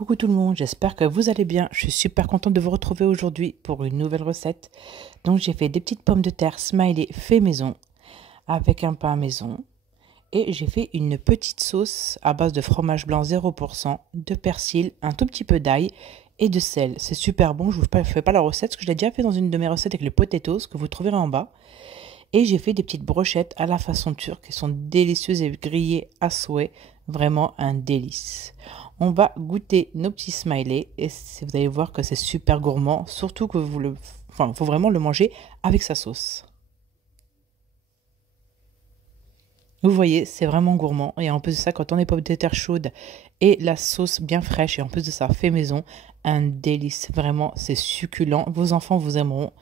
Coucou tout le monde, j'espère que vous allez bien. Je suis super contente de vous retrouver aujourd'hui pour une nouvelle recette. Donc j'ai fait des petites pommes de terre smiley fait maison avec un pain maison. Et j'ai fait une petite sauce à base de fromage blanc 0%, de persil, un tout petit peu d'ail et de sel. C'est super bon, je ne vous fais pas la recette parce que je l'ai déjà fait dans une de mes recettes avec les potatoes que vous trouverez en bas. Et j'ai fait des petites brochettes à la façon turque qui sont délicieuses et grillées à souhait. Vraiment un délice. On va goûter nos petits smileys et vous allez voir que c'est super gourmand. Surtout que faut vraiment le manger avec sa sauce. Vous voyez, c'est vraiment gourmand. Et en plus de ça, quand on est pommes de terre chaudes et la sauce bien fraîche, et en plus de ça, fait maison, un délice. Vraiment, c'est succulent. Vos enfants vous aimeront.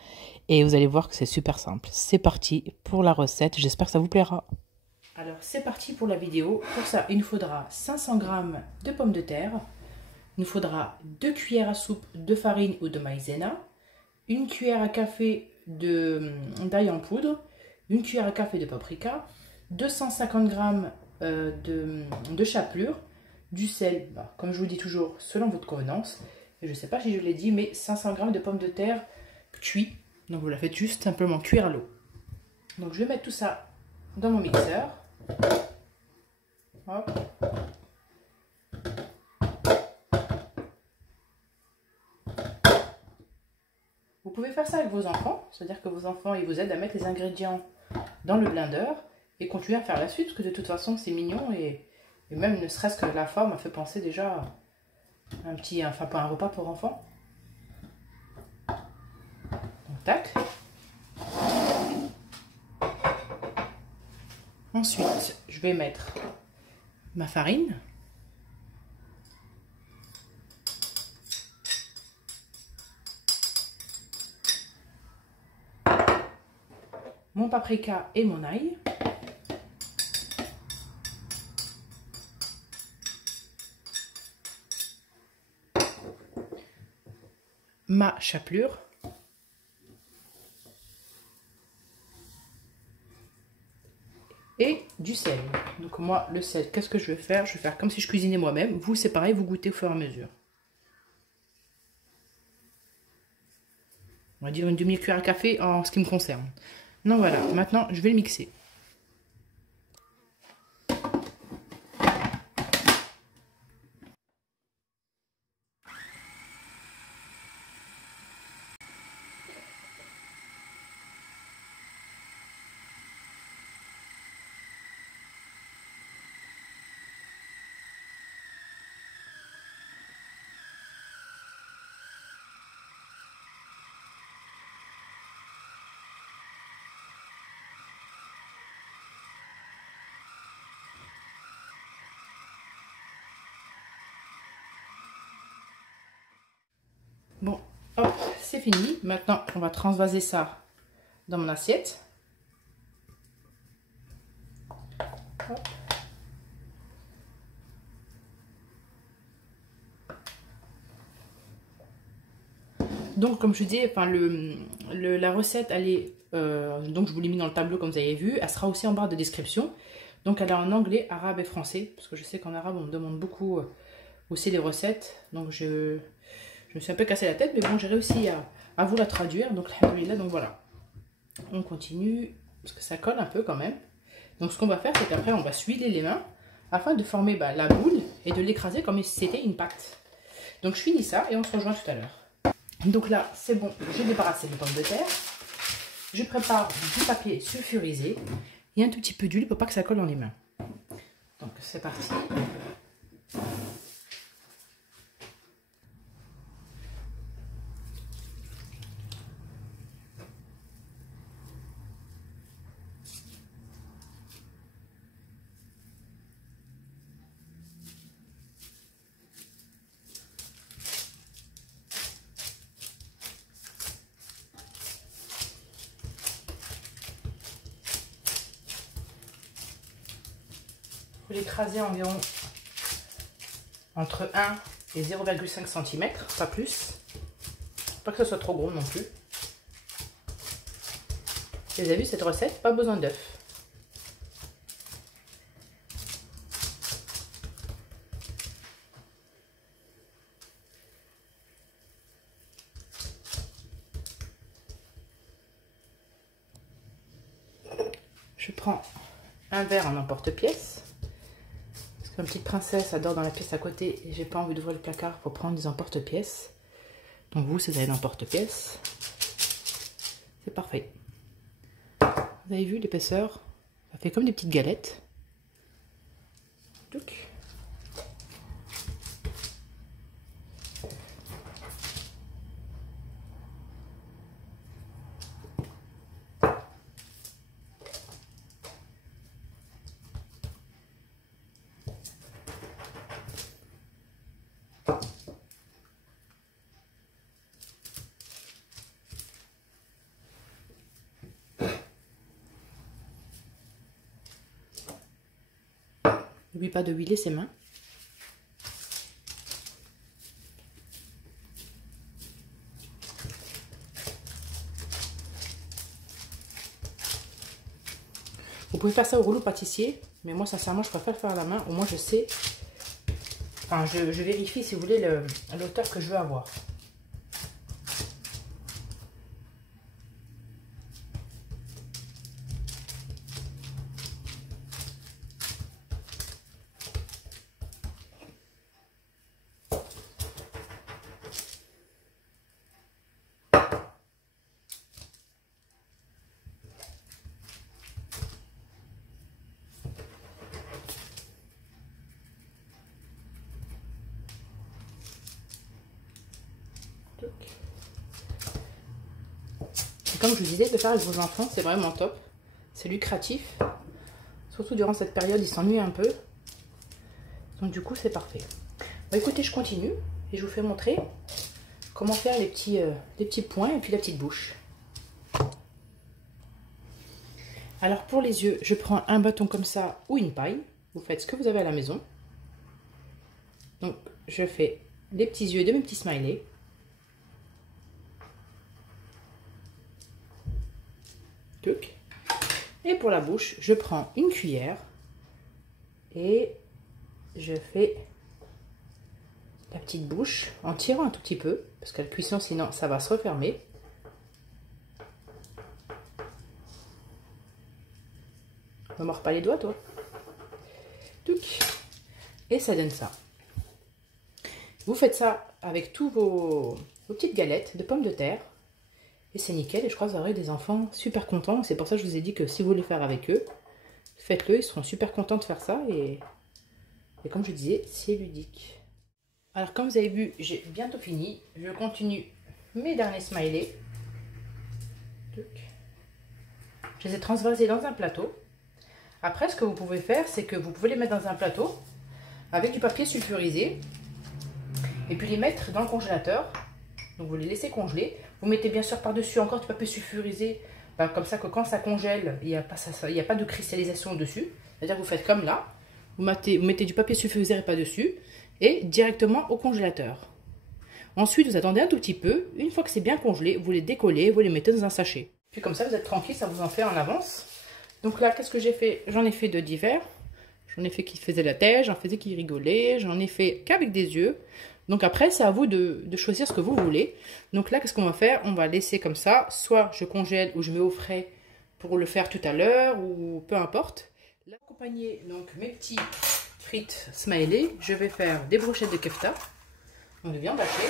Et vous allez voir que c'est super simple. C'est parti pour la recette. J'espère que ça vous plaira. Alors, c'est parti pour la vidéo. Pour ça, il nous faudra 500 g de pommes de terre. Il nous faudra 2 cuillères à soupe de farine ou de maïzena. 1 cuillère à café d'ail en poudre. 1 cuillère à café de paprika. 250 g de chapelure. Du sel, comme je vous dis toujours, selon votre convenance. Et je ne sais pas si je l'ai dit, mais 500 g de pommes de terre cuites. Donc vous la faites juste simplement cuire à l'eau. Donc je vais mettre tout ça dans mon mixeur. Hop. Vous pouvez faire ça avec vos enfants, c'est-à-dire que vos enfants ils vous aident à mettre les ingrédients dans le blender et continuer à faire la suite, parce que de toute façon c'est mignon et même ne serait-ce que la forme m'a fait penser déjà à pas un repas pour enfants. Donc tac. Ensuite, je vais mettre ma farine. Mon paprika et mon ail. Ma chapelure. Et du sel. Donc moi, le sel, qu'est-ce que je vais faire? Je vais faire comme si je cuisinais moi-même. Vous, c'est pareil, vous goûtez au fur et à mesure. On va dire une demi-cuillère à café en ce qui me concerne. Donc voilà, maintenant, je vais le mixer. Bon, hop, c'est fini. Maintenant, on va transvaser ça dans mon assiette. Hop. Donc, comme je dis, la recette, elle est... donc, je vous l'ai mis dans le tableau, comme vous avez vu. Elle sera aussi en barre de description. Donc, elle est en anglais, arabe et français. Parce que je sais qu'en arabe, on me demande beaucoup aussi les recettes. Donc, je me suis un peu cassé la tête. Mais bon, j'ai réussi à vous la traduire. Donc, alhamdoulilah, donc voilà. On continue. Parce que ça colle un peu quand même. Donc, ce qu'on va faire, c'est qu'après, on va s'huiler les mains. Afin de former la boule et de l'écraser comme si c'était une pâte. Donc, je finis ça et on se rejoint tout à l'heure. Donc là, c'est bon, j'ai débarrassé les pommes de terre. Je prépare du papier sulfurisé et un tout petit peu d'huile pour pas que ça colle dans les mains. Donc c'est parti. Je vais l'écraser environ entre 1 et 0,5 cm, pas plus. Pas que ce soit trop gros non plus. Vous avez vu cette recette, pas besoin d'œufs. Je prends un verre en emporte-pièce. Parce que ma petite princesse adore dans la pièce à côté et j'ai pas envie d'ouvrir le placard pour prendre des emporte-pièces. Donc vous, si vous avez un emporte-pièce, c'est parfait. Vous avez vu l'épaisseur? Ça fait comme des petites galettes. Donc. N'oublie pas de huiler ses mains. Vous pouvez faire ça au rouleau pâtissier, mais moi sincèrement je préfère le faire à la main. Au moins je sais, enfin je vérifie si vous voulez l'auteur que je veux avoir. Et comme je vous disais, de faire avec vos enfants, c'est vraiment top. C'est lucratif. Surtout durant cette période, ils s'ennuient un peu. Donc du coup, c'est parfait. Bon, écoutez, je continue et je vous fais montrer comment faire les petits points et puis la petite bouche. Alors pour les yeux, je prends un bâton comme ça ou une paille. Vous faites ce que vous avez à la maison. Donc je fais les petits yeux de mes petits smileys. Et pour la bouche, je prends une cuillère et je fais la petite bouche en tirant un tout petit peu, parce que la cuisson sinon ça va se refermer. Ne mords pas les doigts toi. Et ça donne ça. Vous faites ça avec tous vos petites galettes de pommes de terre. Et c'est nickel, et je crois que vous aurez des enfants super contents. C'est pour ça que je vous ai dit que si vous voulez faire avec eux, faites-le, ils seront super contents de faire ça. Et comme je disais, c'est ludique. Alors comme vous avez vu, j'ai bientôt fini. Je continue mes derniers smileys. Je les ai transvasés dans un plateau. Après, ce que vous pouvez faire, c'est que vous pouvez les mettre dans un plateau avec du papier sulfurisé. Et puis les mettre dans le congélateur. Donc vous les laissez congeler. Vous mettez bien sûr par-dessus encore du papier sulfurisé. Comme ça que quand ça congèle, il n'y a pas de cristallisation dessus. C'est-à-dire que vous faites comme là. Vous mettez du papier sulfurisé pas-dessus. Et directement au congélateur. Ensuite, vous attendez un tout petit peu. Une fois que c'est bien congelé, vous les décollez. Vous les mettez dans un sachet. Puis comme ça, vous êtes tranquille. Ça vous en fait en avance. Donc là, qu'est-ce que j'ai fait? J'en ai fait de divers. J'en ai fait qui faisaient la tête. J'en faisais qui rigolaient. J'en ai fait qu'avec des yeux. Donc après, c'est à vous de choisir ce que vous voulez. Donc là, qu'est-ce qu'on va faire? On va laisser comme ça. Soit je congèle ou je mets au frais pour le faire tout à l'heure ou peu importe. Là, pour accompagner donc mes petits frites smiley, je vais faire des brochettes de kefta. Donc de viande hachée.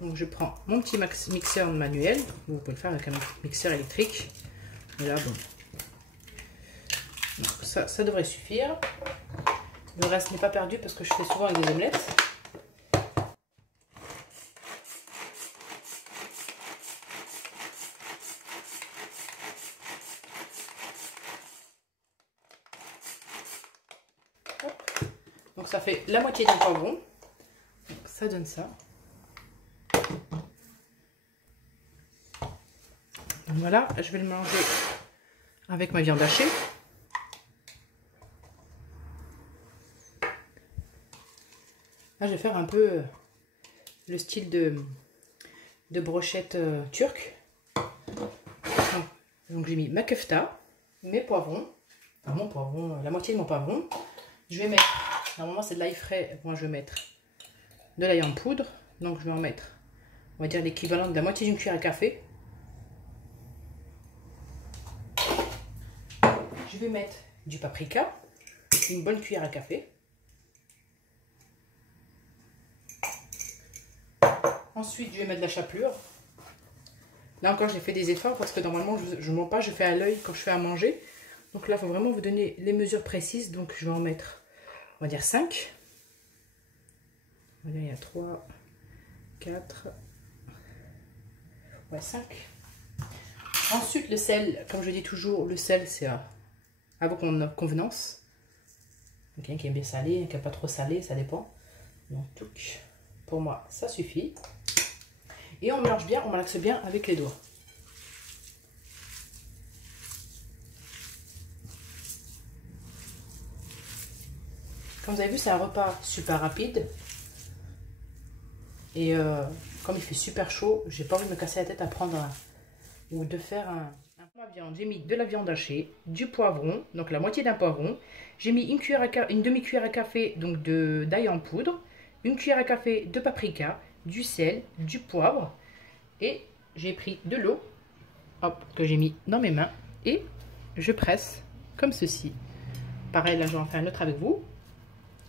Donc je prends mon petit mixeur manuel. Vous pouvez le faire avec un mixeur électrique. Et là, bon. Donc ça devrait suffire. Le reste n'est pas perdu parce que je fais souvent avec des omelettes. Donc ça fait la moitié d'un poivron. Donc ça donne ça. Donc voilà, je vais le manger avec ma viande hachée. Là, je vais faire un peu le style de brochette turque. Donc j'ai mis ma kefta, mes poivrons, enfin mon poivron, la moitié de mon poivron. Je vais mettre, normalement c'est de l'ail frais, moi je vais mettre de l'ail en poudre. Donc je vais en mettre, on va dire l'équivalent de la moitié d'une cuillère à café. vais mettre du paprika, une bonne cuillère à café. Ensuite, je vais mettre de la chapelure. Là encore, j'ai fait des efforts parce que normalement, je ne mens pas, je fais à l'œil quand je fais à manger. Donc là, il faut vraiment vous donner les mesures précises. Donc, je vais en mettre, on va dire 5. On va dire, il y a 3, 4, ouais, 5. Ensuite, le sel, comme je dis toujours, le sel, c'est à vos convenances. Donc, un qui aime bien salé, un qui n'a pas trop salé, ça dépend. Donc, pour moi, ça suffit. Et on mélange bien, on malaxe bien avec les doigts. Comme vous avez vu, c'est un repas super rapide. Et comme il fait super chaud, j'ai pas envie de me casser la tête à prendre ou de faire un plat de viande. J'ai mis de la viande hachée, du poivron, donc la moitié d'un poivron. J'ai mis une demi-cuillère à café donc d'ail en poudre, une cuillère à café de paprika, du sel, du poivre. Et j'ai pris de l'eau, hop, que j'ai mis dans mes mains. Et je presse comme ceci. Pareil, là, je vais en faire un autre avec vous.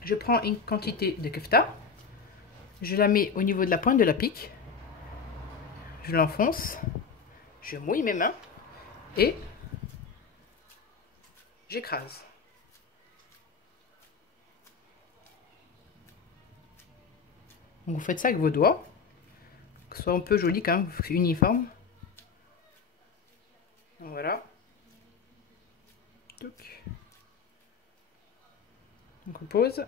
Je prends une quantité de kefta. Je la mets au niveau de la pointe de la pique. Je l'enfonce. Je mouille mes mains. Et j'écrase. Donc, vous faites ça avec vos doigts. Que ce soit un peu joli quand même, uniforme. Donc, voilà. Donc on pose.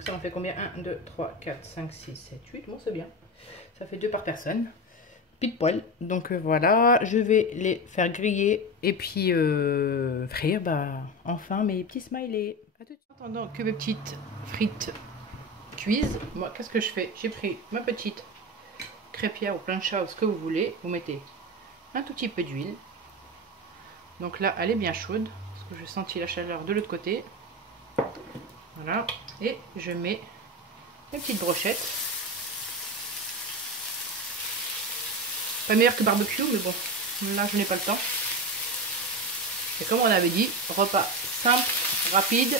Ça en fait combien? 1, 2, 3, 4, 5, 6, 7, 8. Bon, c'est bien. Ça fait 2 par personne. Pile poil. Donc voilà, je vais les faire griller et puis frire. Enfin, mes petits smileys. À tout de suite. En attendant que mes petites frites cuisent, moi, qu'est-ce que je fais? J'ai pris ma petite crêpière ou plancha ou ce que vous voulez. Vous mettez un tout petit peu d'huile. Donc là, elle est bien chaude parce que je sentis la chaleur de l'autre côté. Voilà, et je mets mes petites brochettes. Pas meilleur que barbecue, mais bon, là je n'ai pas le temps. Et comme on avait dit, repas simple, rapide.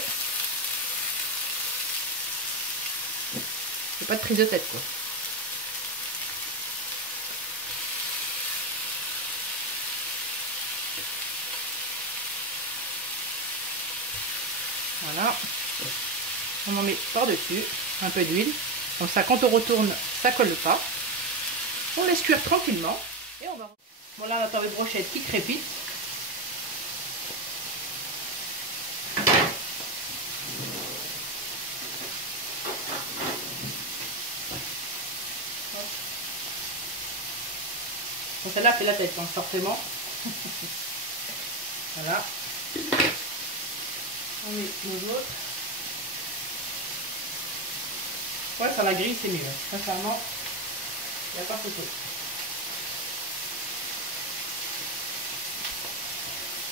C'est pas de prise de tête quoi. Voilà. On en met par-dessus un peu d'huile. Comme ça, quand on retourne, ça colle pas. On laisse cuire tranquillement. Et on va... Bon, là, on attend les brochettes qui crépitent. Bon, celle-là fait la tête, hein, forcément. Voilà. On met nos autres. Ouais, ça la grille, c'est mieux. Sincèrement, il n'y a pas photo.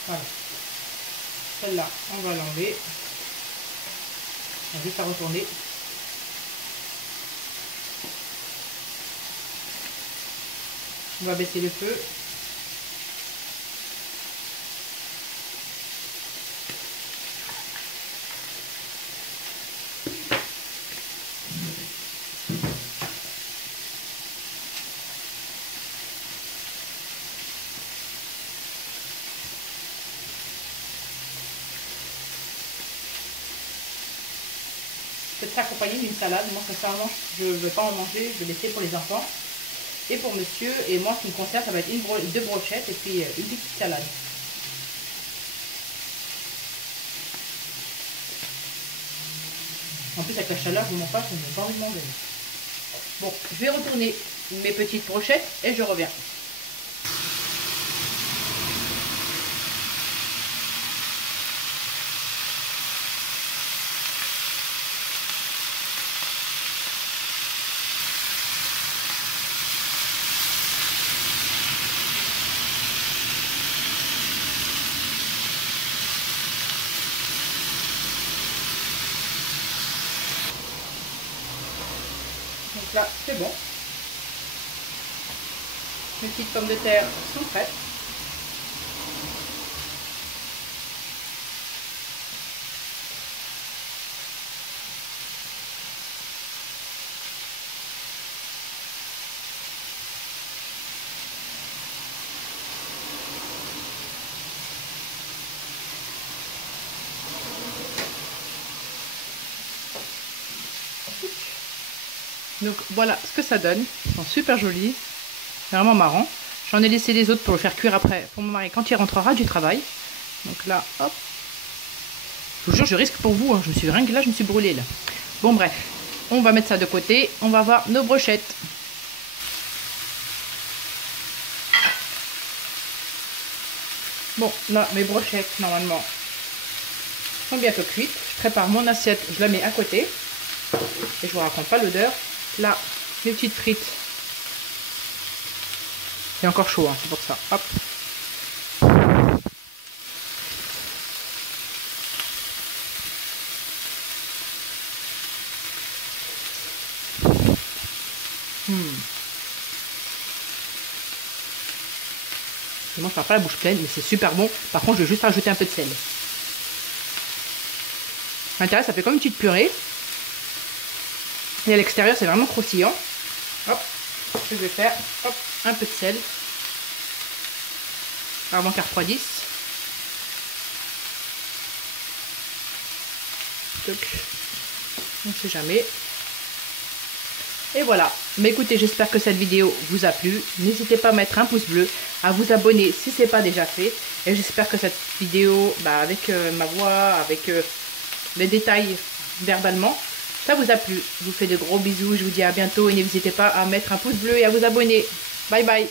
Voilà. Celle-là, on va l'enlever. On a juste à retourner. On va baisser le feu. C'est très accompagné d'une salade. Moi, sincèrement, je ne veux pas en manger. Je vais laisser pour les enfants. Et pour monsieur, et moi, ce qui me concerne, ça va être deux brochettes et puis une petite salade. En plus, avec la chaleur, je ne mange pas, je n'ai pas envie de manger. Bon, je vais retourner mes petites brochettes et je reviens. Donc là, c'est bon. Mes petites pommes de terre sont prêtes. Donc voilà ce que ça donne. Ils sont super jolis. C'est vraiment marrant. J'en ai laissé les autres pour le faire cuire après pour mon mari quand il rentrera du travail. Donc là, hop. Je vous jure, je risque pour vous. Hein. Je suis rien que là, je me suis brûlée là. Bon bref, on va mettre ça de côté. On va voir nos brochettes. Bon, là, mes brochettes, normalement, sont bientôt cuites. Je prépare mon assiette, je la mets à côté. Et je vous raconte pas l'odeur. Là, mes petites frites. C'est encore chaud, hein, c'est pour ça. Hop. Je mange pas la bouche pleine, mais c'est super bon. Par contre, je vais juste rajouter un peu de sel. À l'intérieur, ça fait comme une petite purée. Et à l'extérieur, c'est vraiment croustillant. Hop, je vais faire hop, un peu de sel. Avant qu'elle refroidisse. Donc, on ne sait jamais. Et voilà. Mais écoutez, j'espère que cette vidéo vous a plu. N'hésitez pas à mettre un pouce bleu, à vous abonner si ce n'est pas déjà fait. Et j'espère que cette vidéo, avec ma voix, avec les détails verbalement, ça vous a plu. Je vous fais de gros bisous. Je vous dis à bientôt et n'hésitez pas à mettre un pouce bleu et à vous abonner. Bye bye.